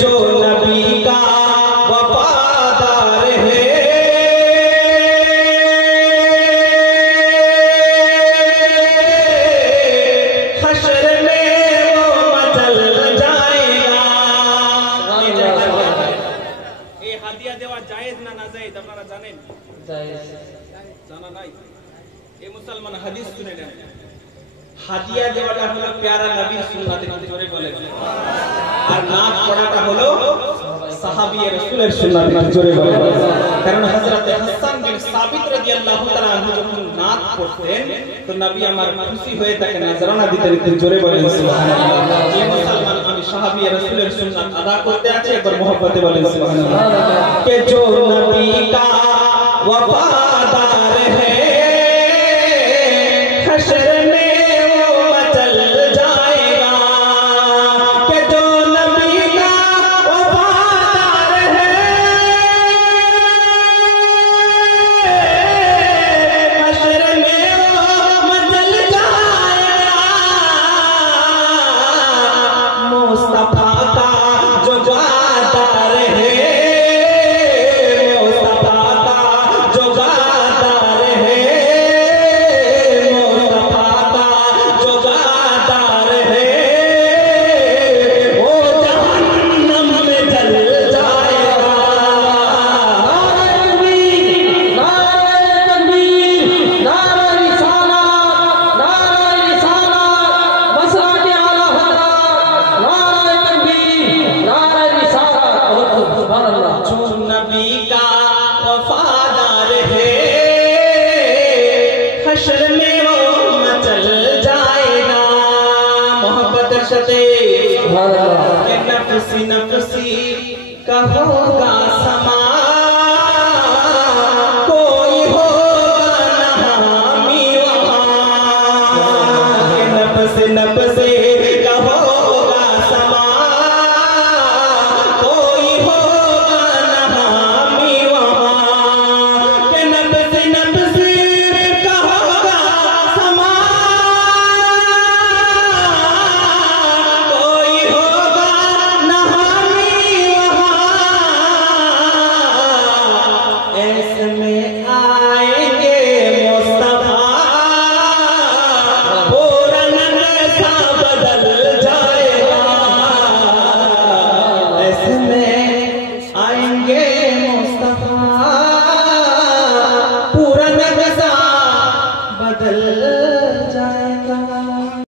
जो नबी का वफादार है हश्र में वो मचल जाएगा। এই হাদিয়া দেওয়া জায়েজ না নাজায়েজ আপনারা জানেন? জায়েজ। জানা নাই? এই মুসলমান হাদিস শুনে নেন। হাদিয়া দেওয়াটা হলো প্যারা নবীর সুন্নাত জোরে বলেন, আর নাত পড়াটা হলো সাহাবী রাসূলের সুন্নাত জোরে বলেন। কারণ হযরত হাসান বিন সাবিত রাদিয়াল্লাহু তাআলা আনহু যখন নাত পড়তেন তো নবী আমার খুশি হয়ে তাকে নজরানা দিতেন জোরে বলেন সুবহানাল্লাহ। যে মুসলমান আমি সাহাবী রাসূলের সুন্নাত আদা করতে আছে একবার मोहब्बते বলেন সুবহানাল্লাহ। কে जो नबी का वफादार है हश्र में नफसी नफसी का होगा समा कोई होगा न हामी वहाँ। नफसी नफसी का होगा समा कोई होगा न हामी वहाँ। नफसी नफसी का होगा समा बदल